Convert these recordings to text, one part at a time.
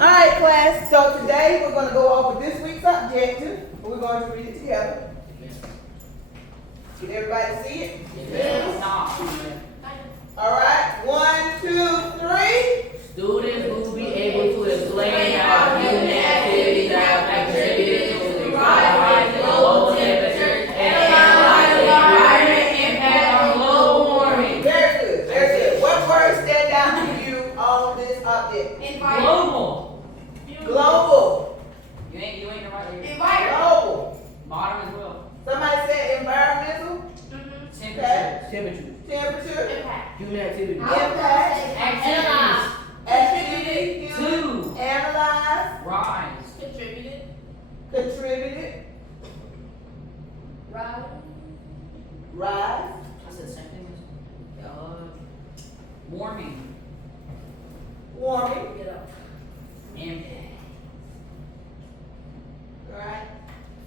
Alright, class, so today we're gonna go over this week's objective. We're going to read it together. Did everybody see it? Yes. Alright, 1, 2, 3. Students will be able to explain how human activities have contributed to the rise in global temperatures and analyze the environment impact on global warming. Very good, very good. What words stand out to you on this object? Global. Global. You ain't the right. Global. Modern as well. Somebody said environmental. Temperature. Temperature. Human activity. Impact. Activities. Activity. Two. Analyze. Rise. Contributed. Rise. I said the same thing. Warming. Warming. Impact. Alright.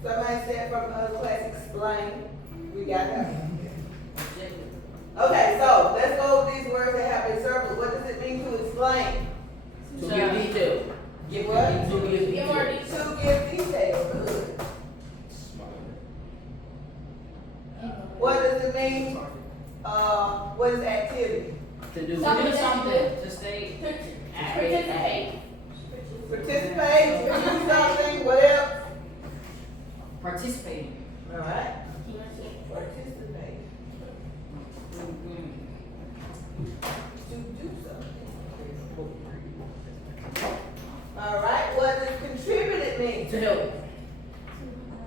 Somebody said from other class, explain. We got that. Okay, so let's go over these words that have been circled. What does it mean to explain? To give detail. Give what? To give detail. To give detail. Good. What does it mean? What is activity? To do Something. something. To stay. Participate. Participate, do something, what else? Participating. Alright. Participate. To do something. Alright, what does contributed mean? To help.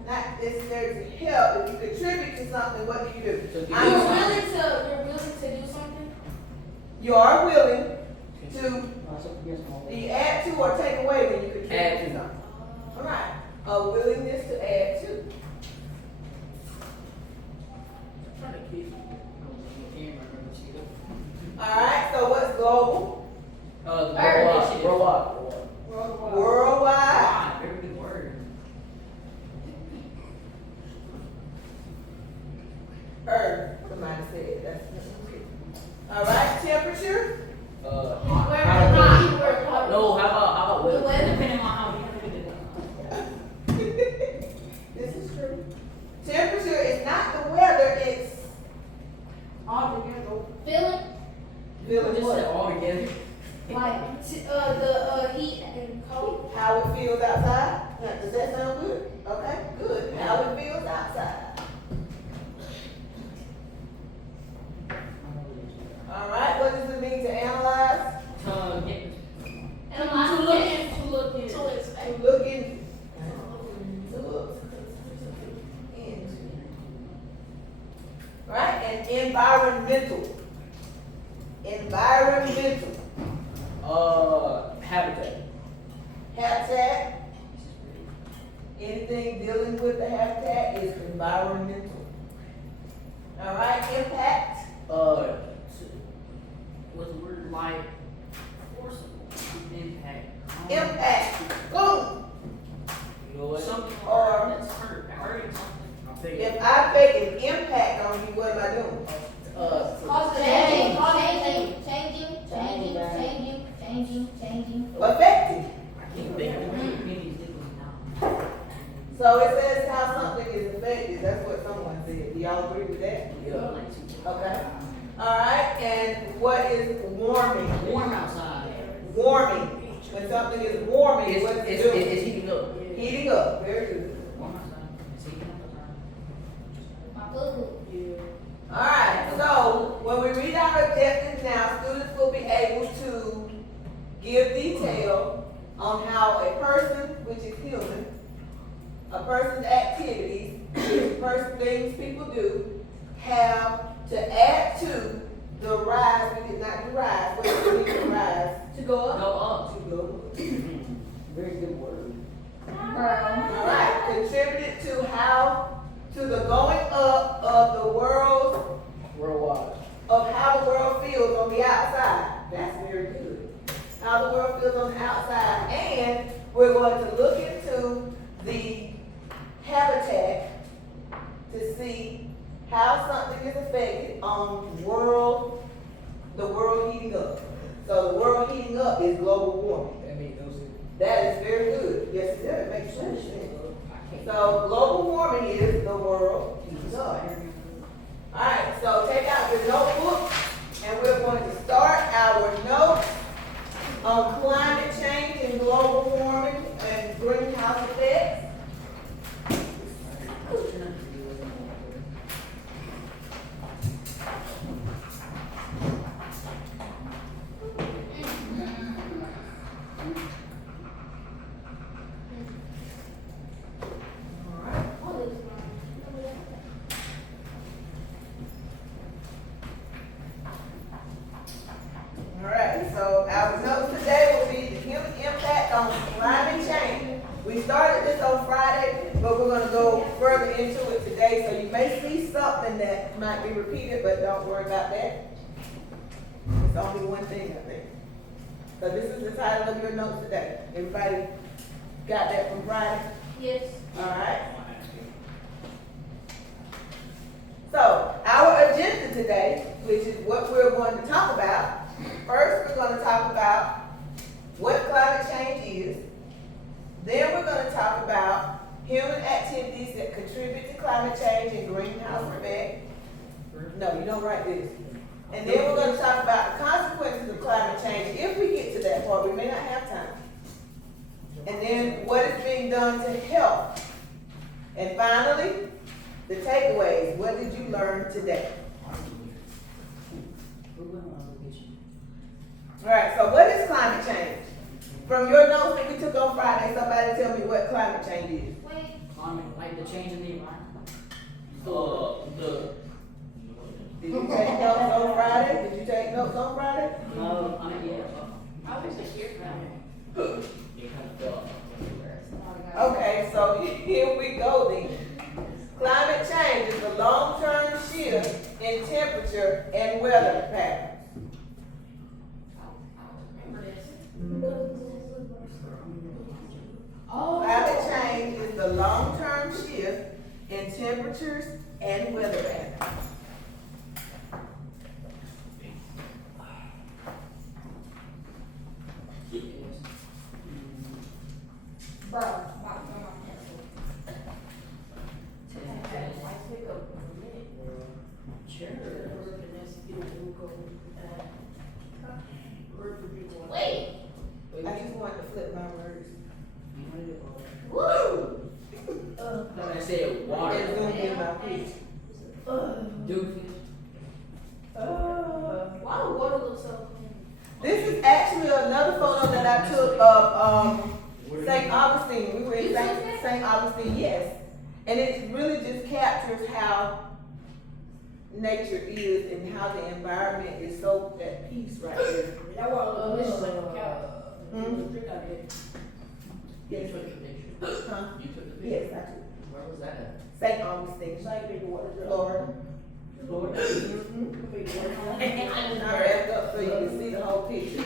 Not necessarily to help. If you contribute to something, what do you do? To give I'm You're something. willing to do something? You are willing to add to or take away when you contribute Add to to. something. Alright, a willingness to add to. Alright, so what's global? Worldwide. Worldwide. Very good word. Earth. Somebody said that's. Alright, temperature. No, Where how about The weather. Depending on how you do it. This is true. Temperature is not the weather, it's Feeling feeling Just what? said all together. like the heat and cold. How it feels outside. Now, does that sound good? Okay, good. How it feels outside. Alright, what does it mean to analyze? To get And to look in. To look in. To look into. Right, and environmental. habitat. Habitat. Anything dealing with the habitat is environmental. Alright, impact. What's the word? Like forcible impact. Impact. Boom. You know what? Something Or- that's hurt. Hurting something. I'm thinking. If I make an impact on you, what am I doing? Changing. Affecting. I keep thinking. So it says how something is affected. That's what someone said. Do y'all agree with that? Yeah. Okay. Alright, and what is warming? Warm outside. Warming. When something is warming, what is it doing? It's heating up. Heating up. Very good. Warm outside. It's heating up outside. Alright, so when we read our objectives now, students will be able to give detail on how a person, which is human, a person's activities, things people do, have to add to the rise. We did not do rise, but we need to rise. To go up? Go up. To go up. Very good word. Alright, contributed to the going up of the world, Worldwide. of how the world feels on the outside. That's very good. How the world feels on the outside. And we're going to look into the habitat to see how something is affected on the world heating up. So the world heating up is global warming. That makes no sense. That is very good. Yes, it does, makes sense. So global warming is the world heats up. Alright, so take out your notebook and we're going to start our notes on climate change and global warming and greenhouse effects. Alright, so our notes today will be the human impact on climate change. We started this on Friday, but we're gonna go further into it today, so you may see something that might be repeated, but don't worry about that. It's only one thing, I think. So this is the title of your notes today. Everybody got that from Friday? Yes. Alright. So, our agenda today, which is what we're going to talk about. First, we're going to talk about what climate change is. Then we're going to talk about human activities that contribute to climate change and greenhouse effect. No, you don't write this. And then we're going to talk about the consequences of climate change. If we get to that part, we may not have time. And then what is being done to help. And finally, the takeaways. What did you learn today? Alright, so what is climate change? From your notes that we took on Friday, somebody tell me what climate change is. Wait. Climate, like the change in the environment. Did you take notes on Friday? Did you take notes on Friday? No, I mean, yeah. I was just here for that. It kind of fell off. Okay, so here we go then. Climate change is the long-term shift in temperature and weather patterns. Climate change is the long-term shift in temperatures and weather patterns. Wait. I just wanted to flip my words. Woo. No, I said water. It's gonna be my piece. Doofus. Why the water look so clean? This is actually another photo that I took of St. Augustine. We were in St. Augustine, yes. And it really just captures how nature is and how the environment is so at peace right there. That water looks like a cow. Yes. Huh? You took the picture? Yes, I took. Where was that at? St. Augustine, Florida. Florida? I wrapped up so you can see the whole picture.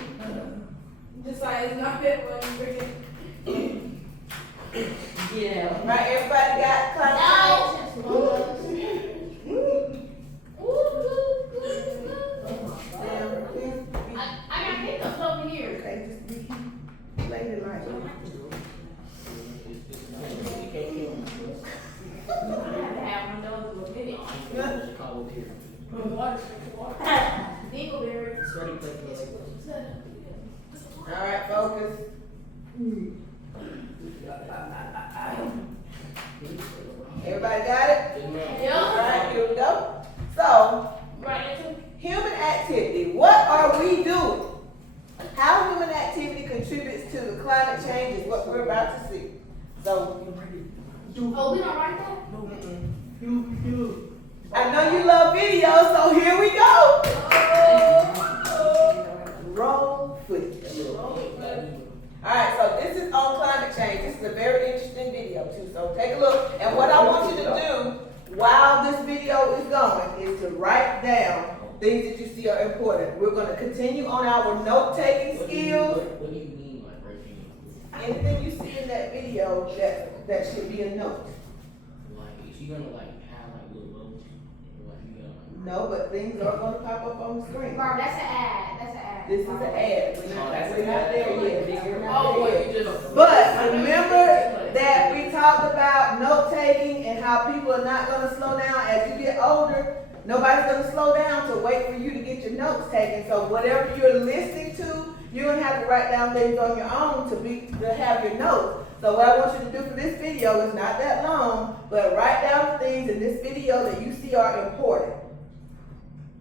Just like it's not fit when you bring it. Yeah. Right, everybody got climate change? I got hiccups over here. Okay, just be lady like. Have one of those in a minute. Dingleberry. Sweaty place. Alright, focus. Everybody got it? Alright, here we go. So, Right into human activity. What are we doing? How human activity contributes to the climate change is what we're about to see. So, Oh, we don't write that? I know you love videos, so here we go. Roll foot. Alright, so this is on climate change. This is a very interesting video too, so take a look. And what I want you to do while this video is going is to write down things that you see are important. We're going to continue on our note-taking skills. What do you mean by breaking? Anything you see in that video that should be a note. Like, is she gonna like have like little bubbles? Or like you gonna No, but things are going to pop up on the screen. Barb, that's an ad. That's an ad. This is an ad. We're not there yet. We're not Oh, there what yet. you just But remember that we talked about note taking and how people are not gonna slow down as you get older. Nobody's gonna slow down to wait for you to get your notes taken. So whatever you're listening to, you're gonna have to write down things on your own to have your notes. So what I want you to do for this video is not that long, but write down the things in this video that you see are important.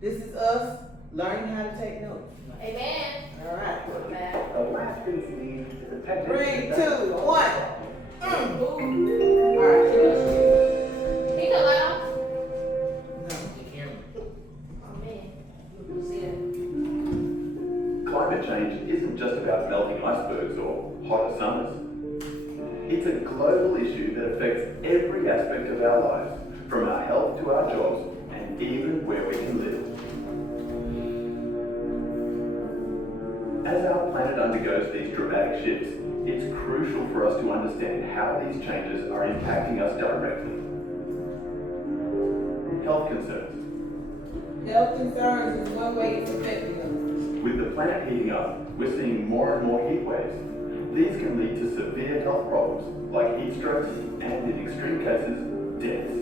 This is us learning how to take notes. Amen. All right. Alaskans need the 3, 2, 1. All Ooh. right. Can you come out? The camera. Oh man. You see that? Climate change isn't just about melting icebergs or hotter summers. It's a global issue that affects every aspect of our lives, from our health to our jobs, and even where we can live. As our planet undergoes these dramatic shifts, it's crucial for us to understand how these changes are impacting us directly. Health concerns. Health concerns is one way it's affecting us. With the planet heating up, we're seeing more and more heat waves. These can lead to severe health problems like heat strokes and, in extreme cases, deaths.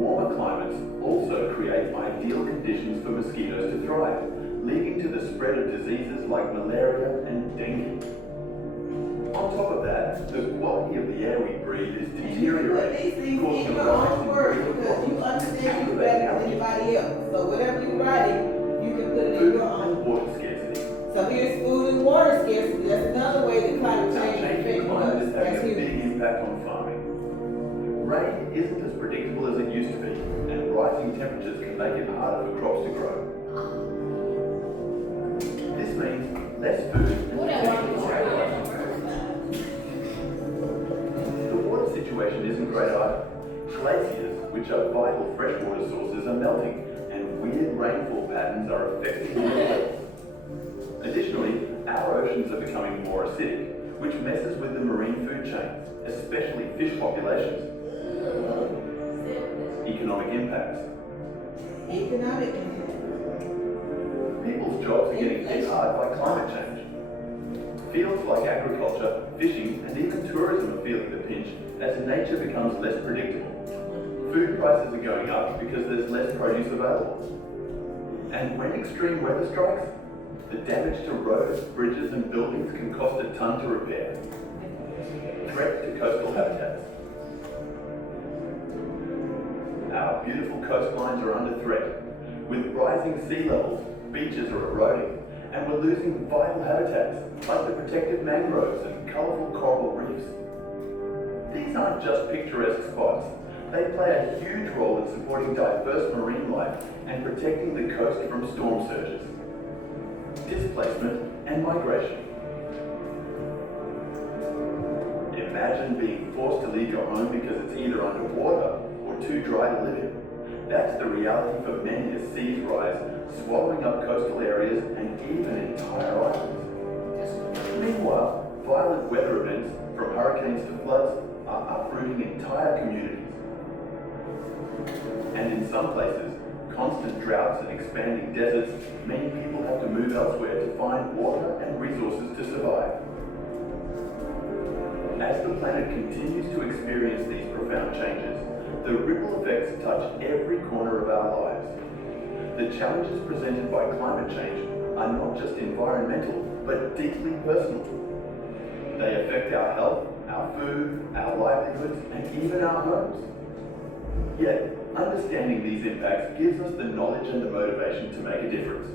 Warmer climates also create ideal conditions for mosquitoes to thrive, leading to the spread of diseases like malaria and dengue. On top of that, the quality of the air we breathe is And you can put these deteriorating, things causing in a your rise own in words breathing because you problems, understand you better aggravating than anybody else. So whatever you're writing, you can put it in food your own. and water scarcity. So here's food and water scarcity. That's another way that climate Our change changing affects climate is us having as a big humans. impact on farming. Rain isn't as predictable as it used to be, and rising temperatures can make it harder for crops to grow. This means less food. What else? The water situation isn't great either. Glaciers, which are vital freshwater sources, are melting, and weird rainfall patterns are affecting the world. Additionally, our oceans are becoming more acidic, which messes with the marine food chain, especially fish populations. Economic impacts. Economic impact. People's jobs are getting hit hard by climate change. Fields like agriculture, fishing, and even tourism are feeling the pinch as nature becomes less predictable. Food prices are going up because there's less produce available. And when extreme weather strikes, the damage to roads, bridges, and buildings can cost a ton to repair. Threat to coastal habitats. Our beautiful coastlines are under threat. With rising sea levels, beaches are eroding, and we're losing vital habitats like the protected mangroves and colourful coral reefs. These aren't just picturesque spots. They play a huge role in supporting diverse marine life and protecting the coast from storm surges, displacement, and migration. Imagine being forced to leave your home because it's either underwater or too dry to live in. That's the reality for many as seas rise, swallowing up coastal areas and even entire islands. Meanwhile, violent weather events, from hurricanes to floods, are uprooting entire communities. And in some places, constant droughts and expanding deserts mean people have to move elsewhere to find water and resources to survive. As the planet continues to experience these profound changes, the ripple effects touch every corner of our lives. The challenges presented by climate change are not just environmental, but deeply personal. They affect our health, our food, our livelihoods, and even our homes. Yet, understanding these impacts gives us the knowledge and the motivation to make a difference.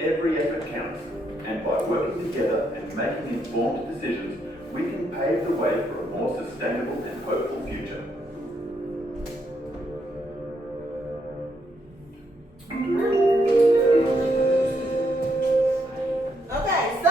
Every effort counts, and by working together and making informed decisions, we can pave the way for a more sustainable and hopeful future. Okay, so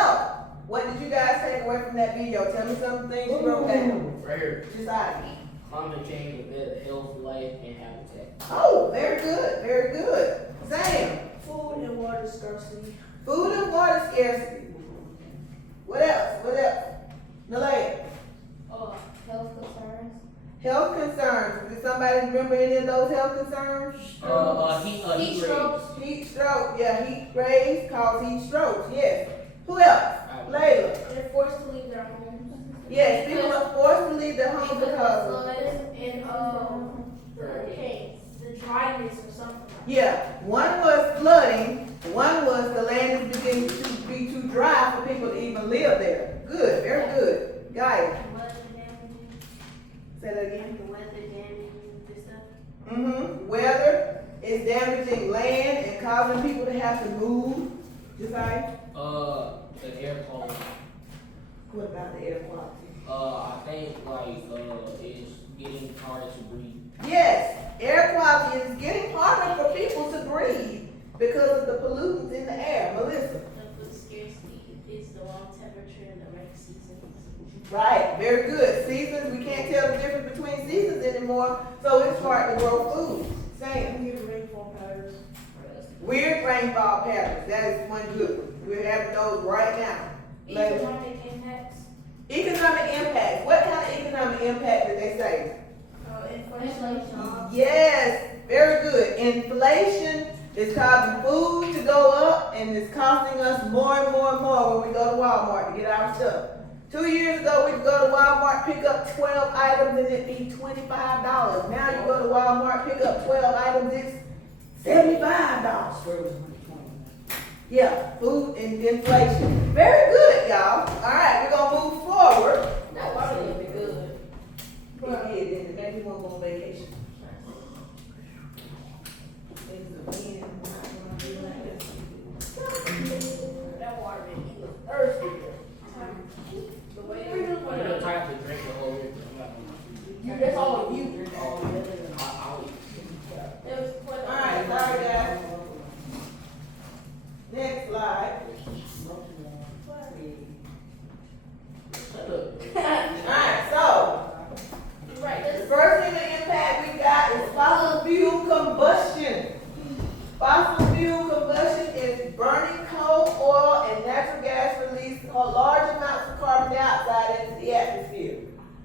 what did you guys take away from that video? Tell me some things you wrote down. Right here. Decide. Climate change affects health, life, and habitat. Oh, very good, very good. Sam, Food and water scarcity. food and water scarcity. What else? What else? Nalea, Health concerns. health concerns. Did somebody remember any of those health concerns? Heat Heat strokes. Heat stroke, yeah, heat rays cause heat strokes, yes. Who else? Layla. the home because of, And, hurricanes, the dryness or something like yeah, one was flooding, one was the land is beginning to be too dry for people to even live there. Good, very good. Guys, say that again. Weather is damaging land and causing people to have to move. Just like, The air quality. what about the air quality? I think it's getting harder to breathe. Yes, air quality is getting harder for people to breathe because of the pollutants in the air. Melissa. The food scarcity is the wrong temperature in the right seasons. Right, very good. Seasons, we can't tell the difference between seasons anymore, so it's hard to grow food. Same. weird rainfall patterns. Weird rainfall patterns, that is one good one. We're having those right now. Like, Economic impacts, economic impact, what kind of economic impact did they say? inflation. Yes, very good. Inflation is causing food to go up and it's costing us more and more and more when we go to Walmart to get our stuff. 2 years ago, we could go to Walmart, pick up 12 items and it'd be $25. Now you go to Walmart, pick up 12 items, it's $75. Yeah, food and inflation. Very good, y'all. All right, we're gonna move forward. That water would be good. He did, didn't he? Maybe he won't go on vacation. That water would be thirsty. The way I'm gonna try to drink the whole river. I'm not gonna. That's all of you. I'll eat. It was quite. Alright, sorry guys. Next slide. Shut up. Alright, so, Right, the this is. first thing the impact we got is fossil fuel combustion. Fossil fuel combustion is burning coal, oil, and natural gas release large amounts of carbon dioxide into the atmosphere.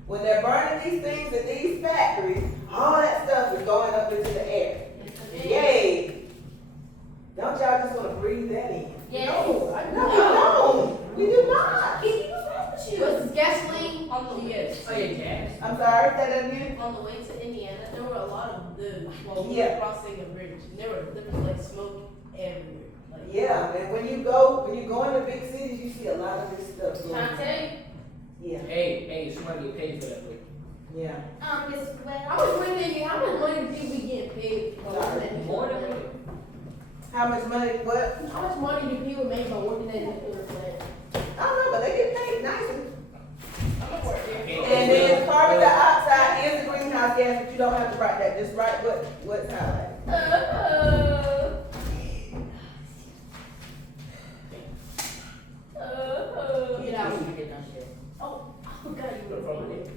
When they're burning these things at these factories, all that stuff is going up into the air. Yay! Don't y'all just want to breathe that in? Yes. No, we don't. We do not. Was gasoline on the Yes. Oh, yeah, gas. I'm sorry, say that again? on the way to Indiana? There were a lot of the while we Yeah. were crossing a bridge. There was like smoke everywhere. Like, Yeah, and when you go into big cities, you see a lot of this stuff going Can I on. tell you? Yeah, Hey, somebody get paid for that, bro. yeah. How much money do you think we get paid for working at More than nuclear me. plant? How much money, what? How much money do people make by working at nuclear plant? I don't know, but they get paid nicely. I'm gonna work there. And then carbon dioxide is a greenhouse gas, but you don't have to write that, just write what's highlighted. Get out. Oh, I forgot you were from it.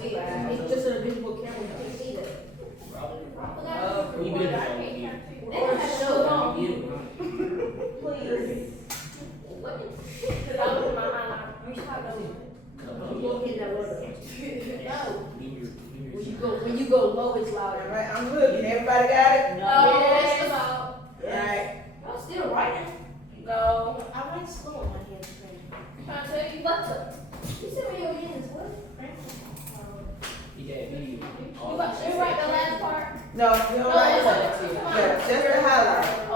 It's just an invisible camera, you can't see that. We been there. Or a show. You. Please. Cause I was in my eye. You go get that water. No. When you go low, it's louder. Alright, I'm looking, everybody got it? No, that's about. Alright, Y'all still writing? No. I write slow in my hands. Can I tell you what the? You said with your hands, what? You write the last part? no, you don't write that. Come on. Yeah, just the highlight, Oh.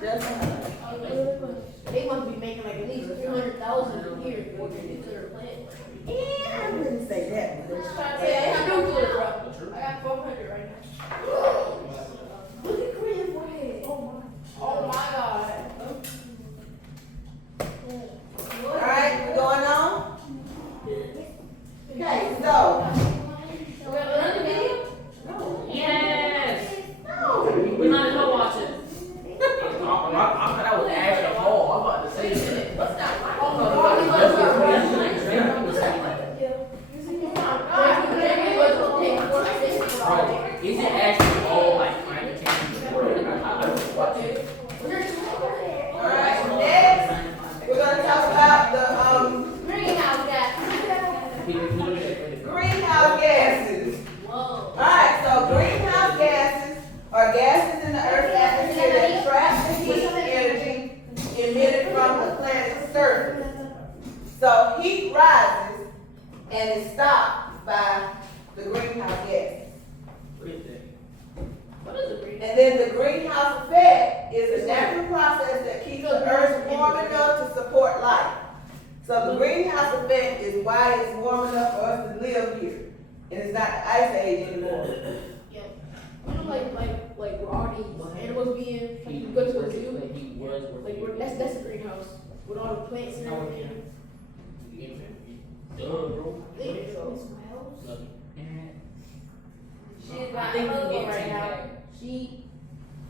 just the highlight. They must be making like at least 300,000 a year for their nuclear plant. Yeah, I wouldn't say that much. Yeah, I know nuclear, bro. I got 400 right now. Look at Korean forehead. Oh my god. Alright, we're going on? Okay, so, We're gonna run the video? Yes. no, We're not gonna watch it. I thought I was asking Paul. I'm about to say that. What's that? Oh, Oh no, my that's god. what Bro, is it actually all like climate change? I don't watch it. alright, next, we're gonna talk about the, Greenhouse gas. greenhouse gases. Whoa. Alright, so greenhouse gases are gases in the Earth's atmosphere that trap the heat energy emitted from the planet's surface. So heat rises and is stopped by the greenhouse gas. What is that? What is a green? And then the greenhouse effect is a natural process that keeps the earth warm enough to support life. So the greenhouse effect is why it's warm enough for us to live here. And it's not the ice age anymore. Yeah. You know, like where all these animals being, like you go to a zoo, He was like where, that's a greenhouse with all the plants and everything. Duh, bro. I think so. Nothing. She's I got think we another can one get right now. She,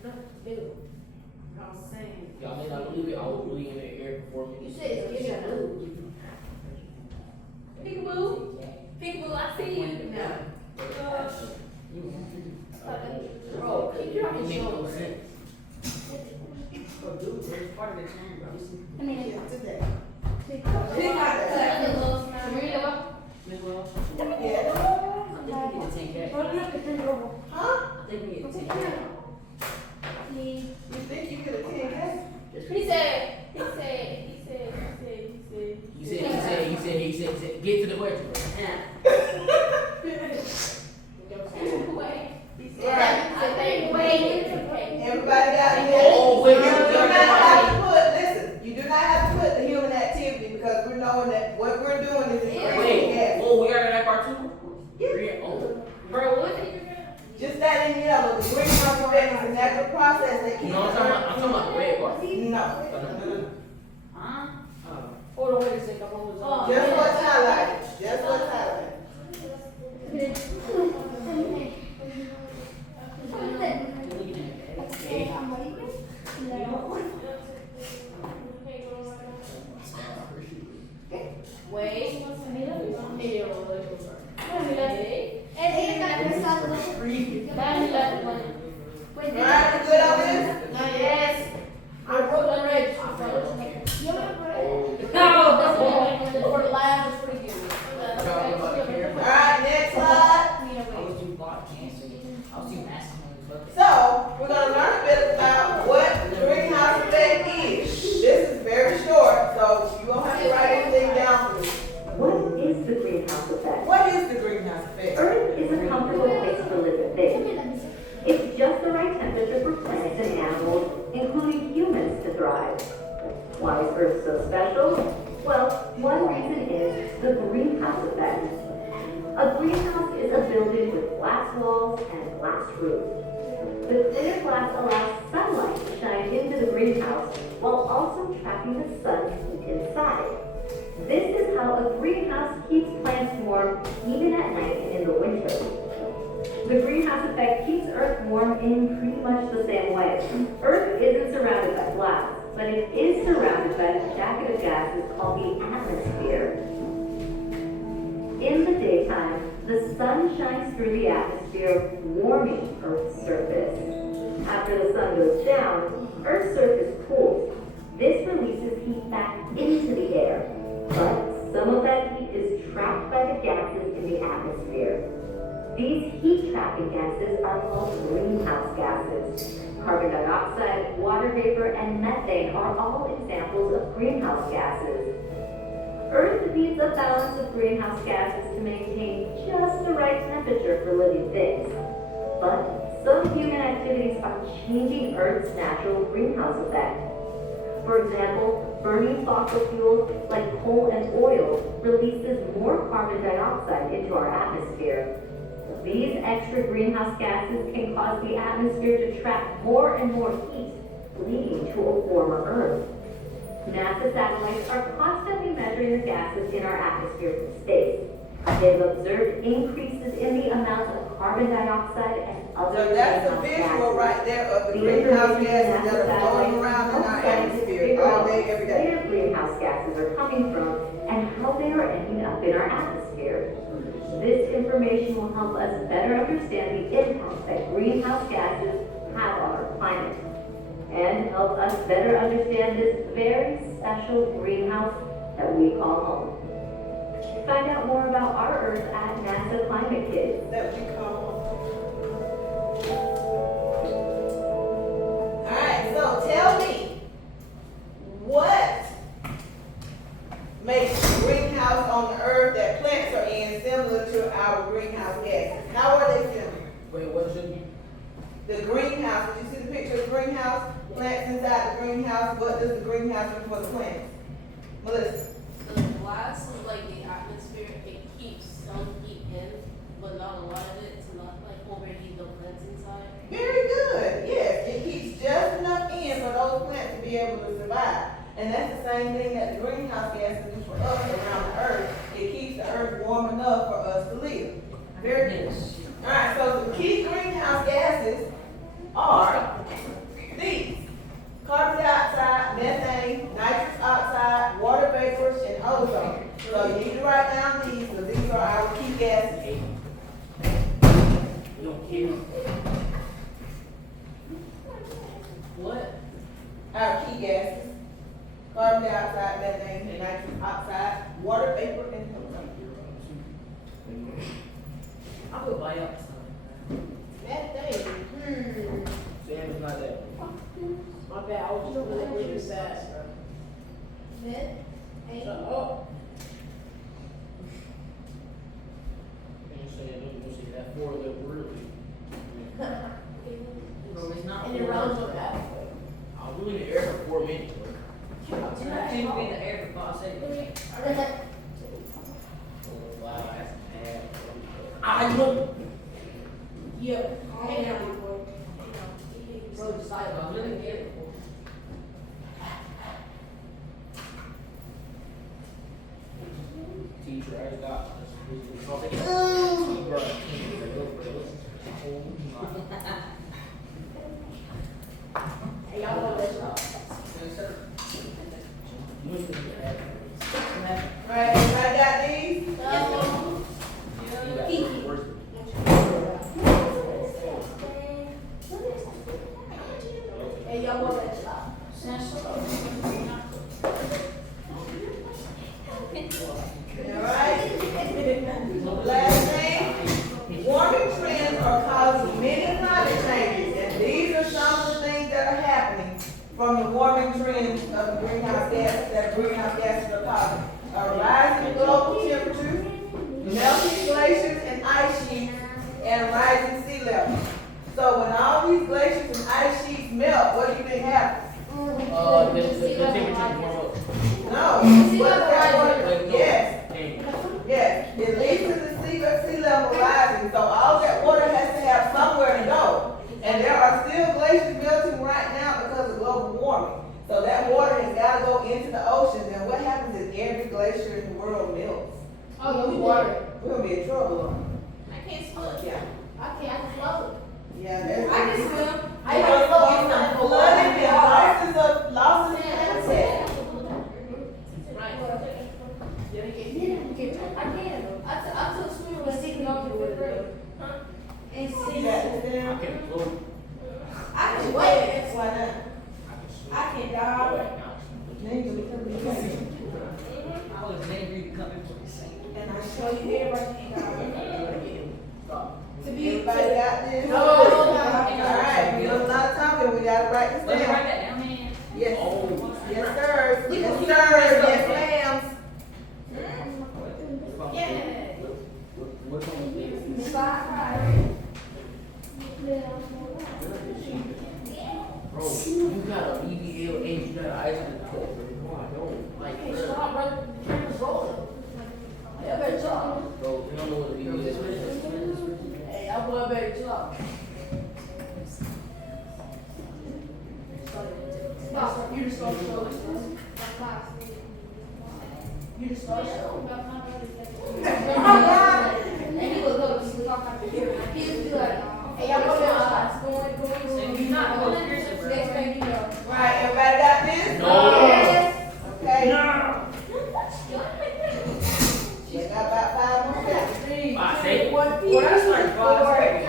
no, Bill. I'm saying. Y'all may not believe it, I was really in the air performing. You said it's giving blue. Peekaboo. Peekaboo, I see you. No. Bro, keep your It eyes make no showing. sense. I mean, Today. She got the little smile. Miss Wells, Yes. I think we get the 10K. Huh? I think we get the 10K. You think you could attend He said, Get to the question. wait. Right. I think, wait. Everybody got it? Oh, wait, You do wait, not wait, have to put, listen, you do not have to put the human activity because we're knowing that what we're doing is increasing Wait, gas. whoa, we got that part too? Yeah. Oh. Bro, what did you Just that in yellow, the greenhouse effect is a natural process that keeps. No, I'm talking about the red part. No, hold on, wait a second, I'm almost. just what's highlighted, just what's highlighted. Wait. Alright, we good on this? Yes. I wrote the red. For the last, it's pretty good. Alright, next slide. So, we're gonna learn a bit about what the greenhouse effect is. This is very short, so you won't have to write anything down for me. What is the greenhouse effect? What is the greenhouse effect? Earth is a comfortable place for living things. It's just the right temperature for plants and animals, including humans, to thrive. Why is Earth so special? Well, one reason is the greenhouse effect. A greenhouse is a building with glass walls and glass roofs. The clear glass allows sunlight to shine into the greenhouse while also trapping the sun's heat inside. This is how a greenhouse keeps plants warm even at night and in the winter. The greenhouse effect keeps Earth warm in pretty much the same way. Earth isn't surrounded by glass, but it is surrounded by a jacket of gases called the atmosphere. In the daytime, the sun shines through the atmosphere, warming Earth's surface. After the sun goes down, Earth's surface cools. This releases heat back into the air, but some of that heat is trapped by the gases in the atmosphere. These heat-trapping gases are called greenhouse gases. Carbon dioxide, water vapor, and methane are all examples of greenhouse gases. Earth needs a balance of greenhouse gases to maintain just the right temperature for living things. But some human activities are changing Earth's natural greenhouse effect. For example, burning fossil fuels like coal and oil releases more carbon dioxide into our atmosphere. These extra greenhouse gases can cause the atmosphere to trap more and more heat, leading to a warmer Earth. NASA satellites are constantly measuring the gases in our atmosphere from space. They've observed increases in the amount of carbon dioxide and other So that's a greenhouse visual gases. right there of the The greenhouse information gases that are floating around in our atmosphere all day, every day. Where greenhouse gases are coming from and how they are ending up in our atmosphere. This information will help us better understand the impact that greenhouse gases have on our climate and help us better understand this very special greenhouse that we call home. Find out more about our Earth at NASA Climate Kids. That what you call them. Alright, so tell me, what makes greenhouse greenhouse on the earth that plants are in, similar to our greenhouse gases. How are they similar? Wait, what should be? The greenhouse, did you see the picture of the greenhouse? Plants inside the greenhouse, what does the greenhouse do for the plants? Melissa? The glass is like the atmosphere, it keeps some heat in, but not a lot of it to not like overheat the plants inside. Very good, yes, it keeps just enough in for those plants to be able to survive. And that's the same thing that the greenhouse gases do for us around the earth. It keeps the earth warm enough for us to live. Very good. Alright, so the key greenhouse gases are these: carbon dioxide, methane, nitrous oxide, water vapors, and ozone. So you need to write down these, because these are our key gases. You don't care. What? Our key gases: carbon dioxide, methane, and nitrous oxide, water vapor, and ozone. I put dioxide. That thing, Sam is not that. my bad, I was just really really sad. That ain't. Shut up. You say that for the really. No, it's not. And it runs on that. I was in the air for 4 minutes. Can't be in the air for 5 seconds. Wow, that's bad. I know. Yeah, calm down, boy. Bro, decide about living here. Teacher, I got Hey, y'all know that y'all. Alright, everybody got these? Hey, y'all know that y'all. Alright? Last thing, warming trends are causing many climate changes, and these are some of the things that are happening from the warming trends of the greenhouse gases that greenhouse gases are causing. A rise in global temperature, melting glaciers and ice sheets, and rising sea levels. So when all these glaciers and ice sheets melt, what do you think happens? the temperature warm up. No. What does that Like, do? Yes. Yes, it leads to the sea level rising, so all that water has to have somewhere to go. And there are still glaciers melting right now because of global warming. So that water has got to go into the oceans, and what happens is every glacier in the world melts. Oh, you water. We're gonna be in trouble. I can't swim. Yeah, I can float. yeah, there's. I can swim. I can flooding and losses of habitat. Right. I took swimming with sitting on the river. And You see. got this I down? can float. I can wait. Why not? I can dive. Then you become the same. I was angry to come in for the same. And I show you everybody can dive. To be. Everybody got this? No. Alright, we don't stop talking, we gotta write this Let me write down. that down, man. Yes, Oh. yes, sir, yes, sir, yes, ma'am. Yeah. What's on the list? Bro, you got a BBL and you got an ice cream cup. Bro, I don't like Hey, bro. stop, brother. Camera's rolling. Yeah, better talk. Bro, you don't know what a BBL is. Hey, that boy better talk. Stop. You just start show. You just start show. And he was look, he was talking about the hero. He was be like, hey, y'all go down. Going. You're not going to pierce it, bro. Next thing you know. Right, everybody got this? No. Yes. Okay. We got about 5 more seconds. I say. Well, that's like 5 seconds.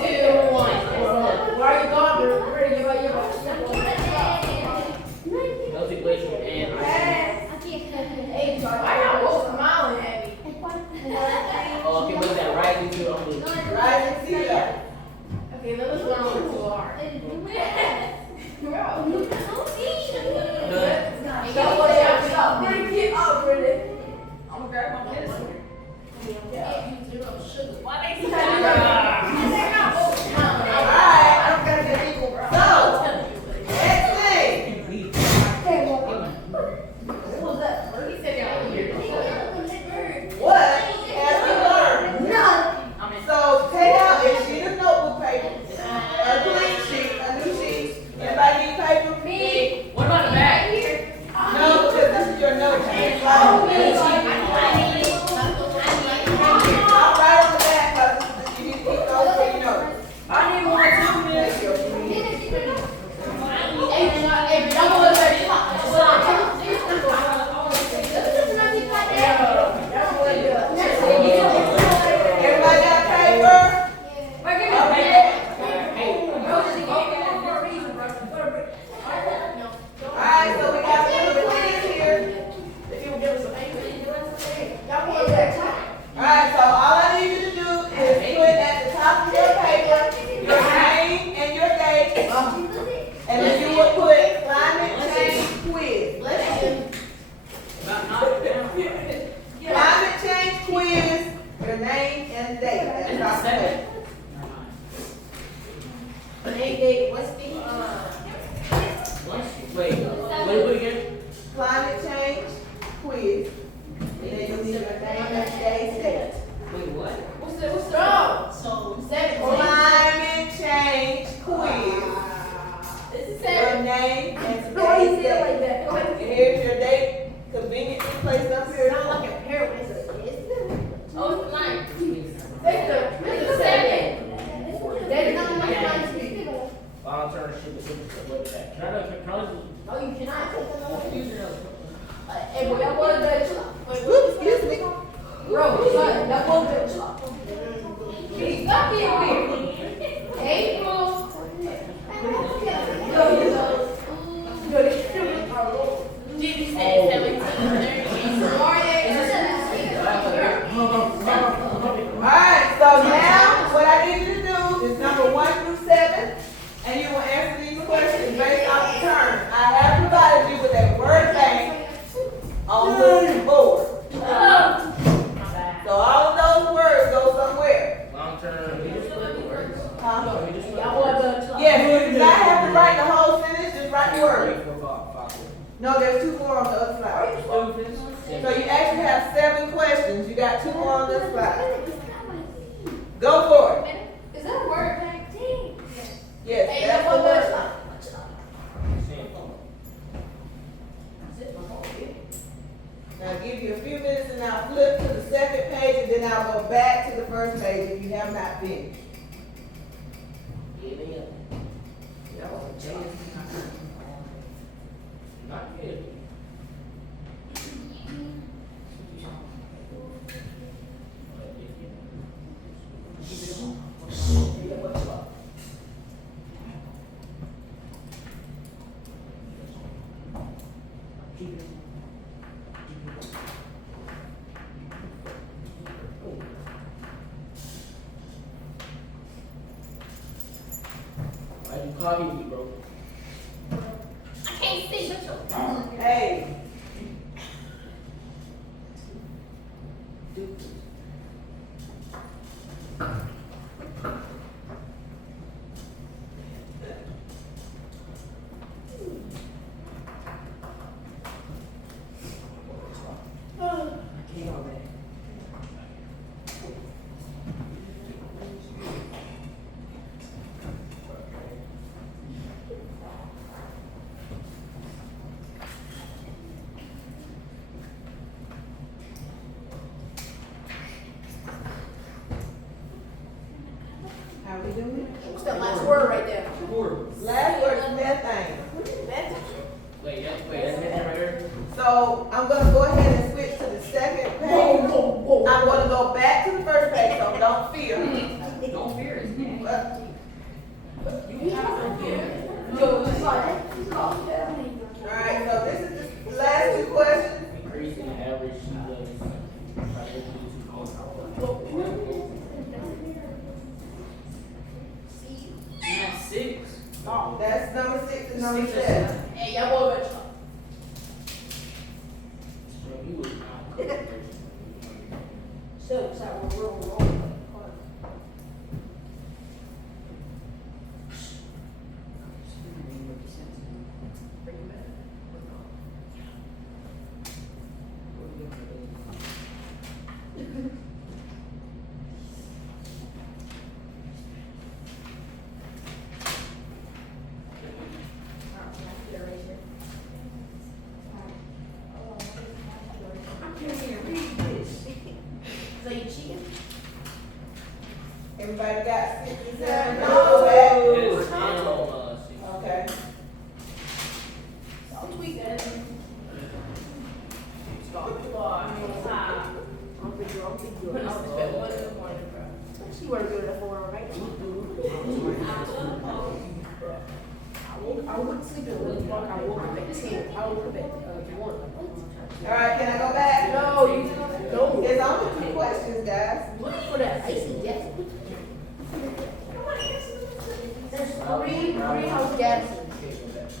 3, 2, 1. Where are you going? Where are you going? Melted glacier and ice cream. Hey, Charlie, why y'all both smiling at me? Stop right on the back, cause you need to keep those so you know. I need one too, man. Everybody got paper? Alright, so we got a little quiz here. Alright, so all I need you to do is put at the top of your paper your name and your date. And then you will put climate change quiz. Climate change quiz, your name and date. At the top of the paper. Wait, what again? Climate change quiz. And then you'll need your name and date. Wait, what? Climate change quiz. Your name and today's date. And here's your date, conveniently placed up here. Volunteership is what is that? Can I Oops, excuse me. Alright, so now what I need you to do is number 1 through 7, and you will answer these questions based on the term. I have provided you with a word bank on the board. So all of those words go somewhere. long-term Huh? leadership? Yes, you do not have to write the whole sentence, just write the word. 4, 5, 5. No, there's 2 more on the other side. So you actually have 7 questions. You got 2 more on this side. Go for it. Yes, that's the word. Now I'll give you a few minutes and I'll flip to the second page and then I'll go back to the first page if you have not finished. Not yet. Why you copy me, bro? Hey. How we doing? What's that last word right there? Last word is methane. Wait, that's it right there? So I'm gonna go ahead and switch to the second page. I'm gonna go back to the first page, so don't fear. Don't fear it. Alright, so this is the last 2 questions. Increasing the average That's 6. That's number 6 and number 7. Hey, y'all boy better stop. Everybody got 6 and 7? No, go back. Yes, hell, Okay. I'll tweak that. She wanna go to 4, right? I wouldn't sleep at 1 o'clock. I woke up at 10. I woke up at 1. Alright, can I go back? No, you don't. There's only 2 questions, guys. Look for that icy death. There's three house gas.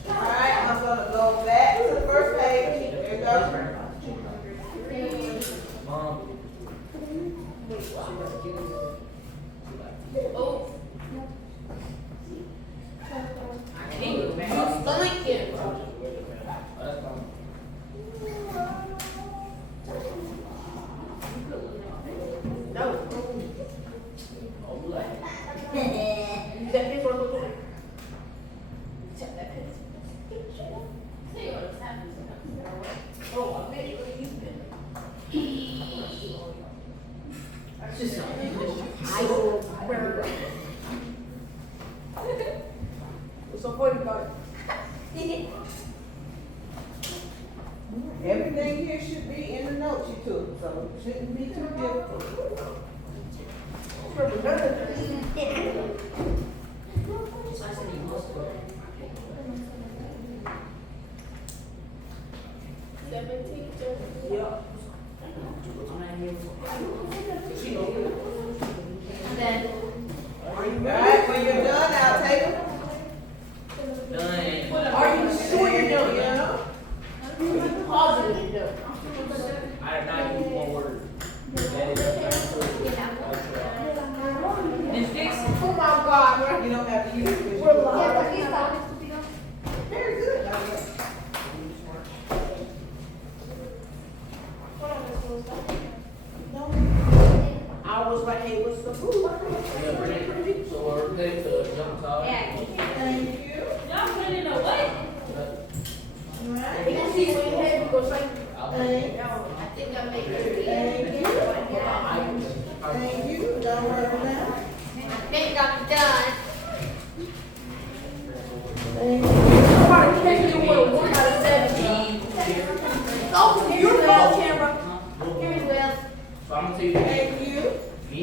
Alright, I'm gonna go back to the first page. There you go. Mom. Oh. I can't go back. Lincoln. No. Use that paper or go back. Tap that pen. Oh, I bet you would use it. That's just I will burn. What's so funny about it? Everything here should be in the notes you took, so it shouldn't be too difficult. Yep. Then, Alright, when you're done, I'll take them. Done. Are you sure you're doing it? Yeah. Positive you're doing I did not use one word. That is then fix it. Oh my God, bro. You don't have to use it. 'cause you- We're live. Very good, Nadia. I was like, hey, what's the food? So we're ready to jump top. Thank you. Y'all put it away. Alright. You can see when you have to go say, Thank I think I made it. Thank you. Thank you. Don't worry about it. I think I'm done. Thank you. Somebody catch me with 1 out of 7. Oh, your fault, camera. Here's Will. So I'm gonna tell you. Thank you. Me.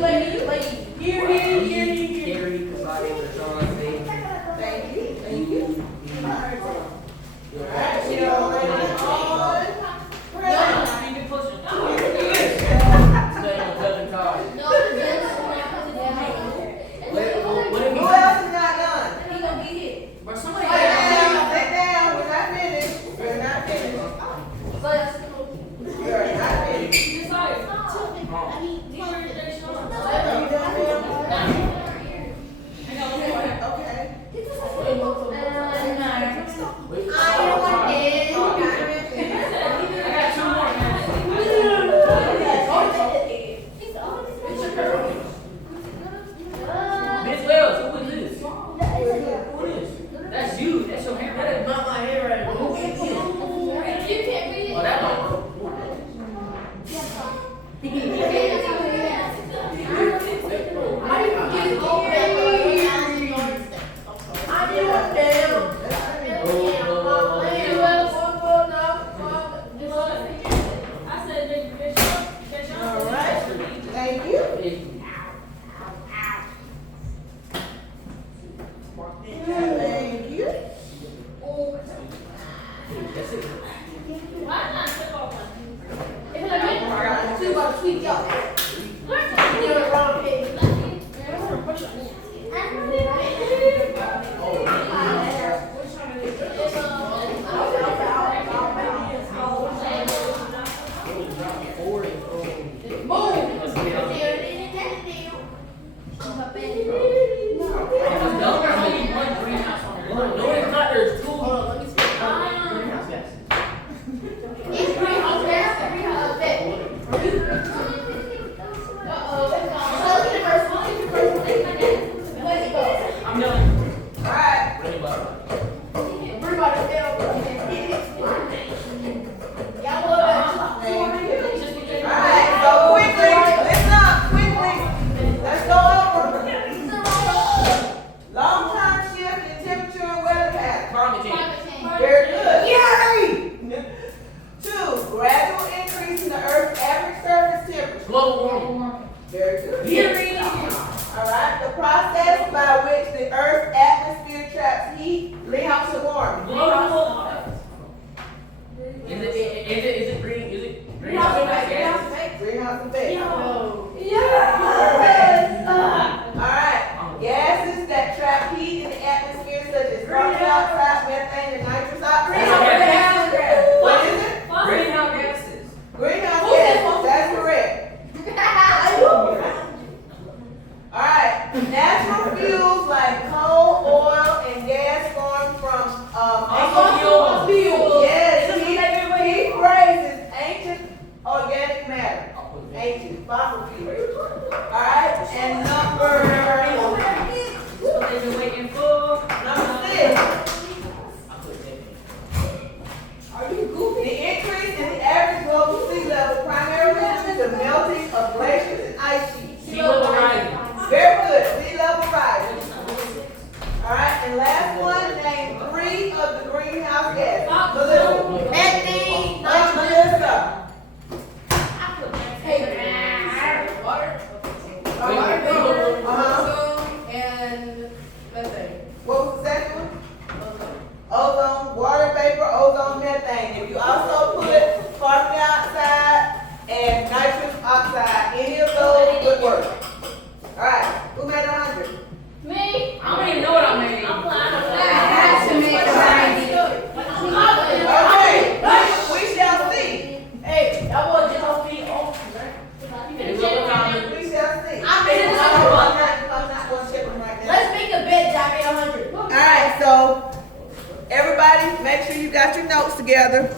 Lady. Here. Gary, Kasadi, Rashawn, Dave. Thank you. Thank you. Alright, Yeah. you know, ready on. Ready. You can push it. Stay on Kevin Todd. What if Who he? else is not done? He gonna get hit. But somebody Sit down, sit down. We're not finished. We're not finished. We're not finished. decide. Mom. These are the days you're on. Are you done, ma'am? I got one more. Okay. Wait. I got 2 more. Miss Wells, who is this? Who is this? That's you. That's your hair. That is not my hair right now. Oh, that one. I said that that's All right. Thank you. Thank you. That's it. why not click off one? No, it's not. There's 2. Greenhouse gases. And you also put carbon dioxide and nitrous oxide. Any of those would work. Alright, who made 100? Me? I don't even know what I made. I'm flying. Okay, we shall see. Hey, that was just off me. We shall see. I made it. I'm not gonna check them right now. Let's make a bet that I made 100. Alright, so everybody make sure you got your notes together.